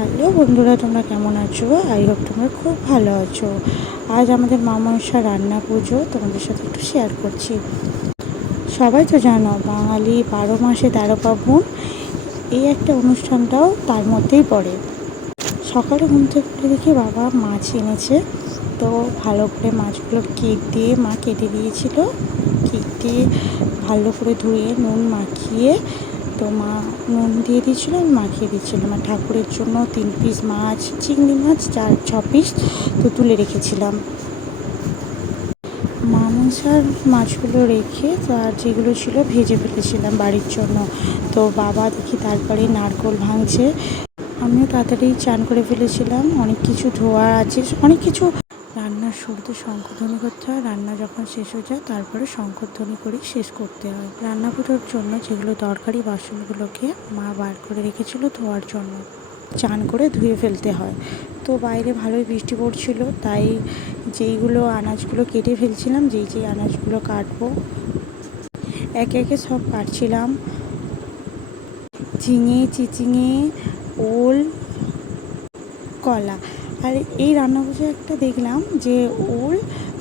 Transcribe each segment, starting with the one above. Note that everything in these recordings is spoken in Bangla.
হ্যালো বন্ধুরা, তোমরা কেমন আছো? আই হোপ তোমরা খুব ভালো আছো। আজ আমাদের মা মনসার রান্না পুজো তোমাদের সাথে একটু শেয়ার করছি। সবাই তো জানো, বাঙালি 12 মাসে 13 পার্বণ, এই একটা অনুষ্ঠানটাও তার মধ্যেই পড়ে। সকালে ঘুম থেকে উঠে দেখি বাবা মাছ এনেছে। তো ভালো করে মাছগুলো মা কেটে দিয়েছিল। কেটে ভালো করে ধুয়ে নুন মাখিয়ে, তো মা নুন দিয়ে দিয়েছিলো, আমি মাখিয়ে দিচ্ছিলাম। আর ঠাকুরের জন্য 3 পিস মাছ, চিংড়ি মাছ 4-6 পিস তো তুলে রেখেছিলাম। মা মনসার মাছগুলো রেখে আর যেগুলো ছিল ভেজে ফেলেছিলাম বাড়ির জন্য। তো বাবা দেখি তারপরে নারকোল ভাঙছে। আমিও তাড়াতাড়ি চান করে ফেলেছিলাম, অনেক কিছু ধোয়ার আছে, অনেক কিছু। রান্নার শুরুতে শঙ্খধ্বনি করতে হয়, রান্না যখন শেষ হয়ে যায় তারপরে শঙ্খধ্বনি করে শেষ করতে হয়। রান্না পুজোর জন্য যেগুলো দরকারি বাসনগুলোকে মা বার করে রেখেছিল ধোয়ার জন্য, চান করে ধুয়ে ফেলতে হয়। তো বাইরে ভালোই বৃষ্টি পড়ছিল, তাই যেইগুলো আনাজগুলো কেটে ফেলছিলাম, যেই আনাজগুলো কাটবো একে একে সব কাটছিলাম। ঝিঙে, চিচিঙে, ওল, কলা। আর এই রান্না পুজো একটা দেখলাম যে ওল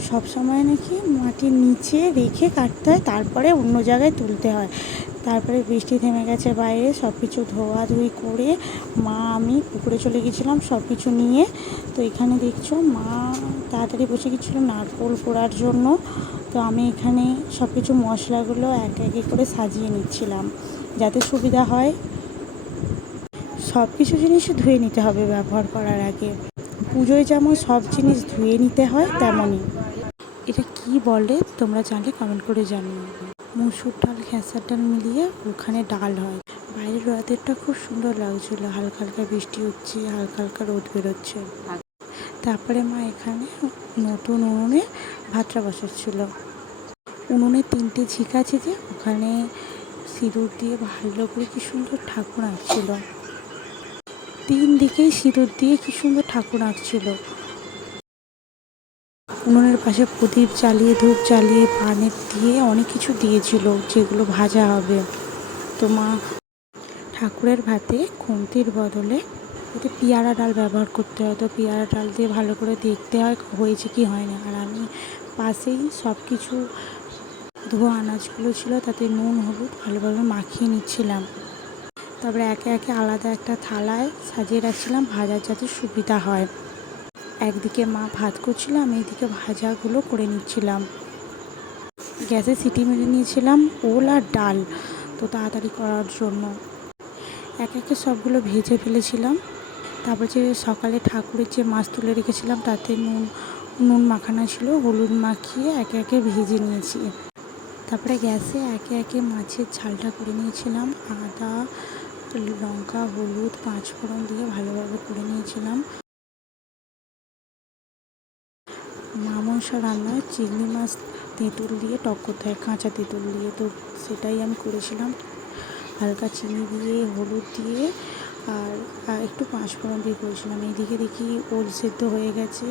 সবসময় নাকি মাটির নিচে রেখে কাটতে হয়, তারপরে অন্য জায়গায় তুলতে হয়। তারপরে বৃষ্টি থেমে গেছে, বাইরে সব কিছু ধোয়াধুয়ি করে মা আমি পুকুরে চলে গেছিলাম সব কিছু নিয়ে। তো এখানে দেখছো মা তাড়াতাড়ি বসে গেছিলো নারকোল পোড়ার জন্য। তো আমি এখানে সব কিছু মশলাগুলো একে একে করে সাজিয়ে নিচ্ছিলাম যাতে সুবিধা হয়। সব কিছু জিনিস ধুয়ে নিতে হবে ব্যবহার করার আগে। পুজোয় যেমন সব জিনিস ধুয়ে নিতে হয়, তেমনই। এটা কি বলে তোমরা জানলে কমেন্ট করে জানিও। মুসুর ডাল খেসার ডাল মিলিয়ে ওখানে ডাল হয়। বাইরের ওয়েদারটা খুব সুন্দর লাগছিল, হালকা হালকা বৃষ্টি হচ্ছে, হালকা হালকা রোদ বেরোচ্ছে। তারপরে মা এখানে নতুন উনুনে ভাতটা বসাচ্ছিল। উনুনে 3টে ঝিক আছে, যে ওখানে সিঁদুর দিয়ে ভালো করে কি সুন্দর ঠাকুর আঁকছিল। 3 দিকেই সিঁদুর দিয়ে কি সুন্দর ঠাকুর আঁকছিল। উনুনের পাশে প্রদীপ জ্বালিয়ে, ধূপ জ্বালিয়ে, পানের দিয়ে অনেক কিছু দিয়েছিল যেগুলো ভাজা হবে। তো মা ঠাকুরের ভাতে খুন্তির বদলে এতে পেয়ারা ডাল ব্যবহার করতে হয়। তো পেয়ারা ডাল দিয়ে ভালো করে দেখতে হয় হয়েছে কি হয় না। আর আমি পাশেই সব কিছু ধোয়া আনাজগুলো ছিল, তাতে নুন হলুদ ভালোভাবে মাখিয়ে নিচ্ছিলাম। তারপরে একে একে আলাদা একটা থালায় সাজিয়ে রাখছিলাম ভাজার যাতে সুবিধা হয়। একদিকে মা ভাত করছিল, আমি এইদিকে ভাজাগুলো করে নিচ্ছিলাম। গ্যাসে সিটি মেরে নিয়েছিলাম ওল আর ডাল, তো তাড়াতাড়ি করার জন্য একে একে সবগুলো ভেজে ফেলেছিলাম। তারপর যে সকালে ঠাকুরের যে মাছ তুলে রেখেছিলাম তাতে নুন মাখানো ছিল, হলুদ মাখিয়ে একে একে ভেজে নিয়েছি। তারপরে গ্যাসে একে একে মাছের ঝালটা করে নিয়েছিলাম। আদা, লঙ্কা, হলুদ, 5 ফোড়ন দিয়ে ভালোভাবে করে নিয়েছিলাম। মা মনসা রান্নায় চিংড়ি মাছ তেঁতুল দিয়ে টক করতে হয়, কাঁচা তেঁতুল দিয়ে। তো সেটাই আমি করেছিলাম, হালকা চিনি দিয়ে, হলুদ দিয়ে আর একটু 5 ফোড়ন দিয়ে করেছিলাম। এইদিকে দেখি ওল সেদ্ধ হয়ে গেছে,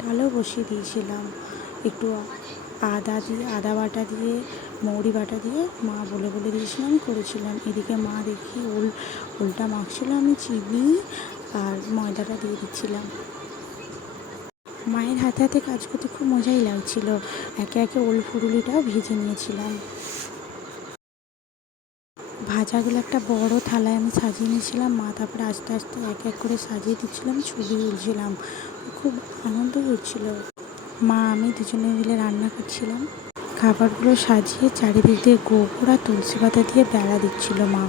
ডালও বসিয়ে দিয়েছিলাম। একটু আদা বাটা দিয়ে, মৌরি বাটা দিয়ে মা বলে দিয়েছিলাম, আমি করেছিলাম। এদিকে মা দেখি ওলটা মাখছিল, আমি চিনি আর ময়দাটা দিয়ে দিচ্ছিলাম। মায়ের হাতে হাতে কাজ করতে খুব মজাই লাগছিল। একে একে ওল ফুরুলিটাও ভেজে নিয়েছিলাম। ভাজাগুলো একটা বড় থালায় আমি সাজিয়ে নিয়েছিলাম। মা তারপরে আস্তে আস্তে এক এক করে সাজিয়ে দিচ্ছিলাম, ছবি তুলছিলাম, খুব আনন্দ হচ্ছিল। মা আমি দুজনে মিলে রান্না করছিলাম। খাবারগুলো সাজিয়ে চারিদিক দিয়ে গোবর আর তুলসী পাতা দিয়ে বেড়া দিচ্ছিল মা।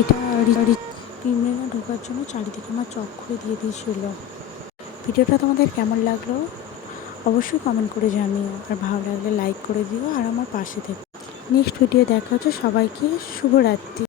এটা রিমরিনা ঢোকার জন্য চারিদিকে মা চক করে দিয়ে দিয়েছিল। ভিডিওটা তোমাদের কেমন লাগলো অবশ্যই কমেন্ট করে জানিও, আর ভালো লাগলে লাইক করে দিও, আর আমার পাশে থেকো। নেক্সট ভিডিও দেখা হচ্ছে। সবাইকে শুভরাত্রি।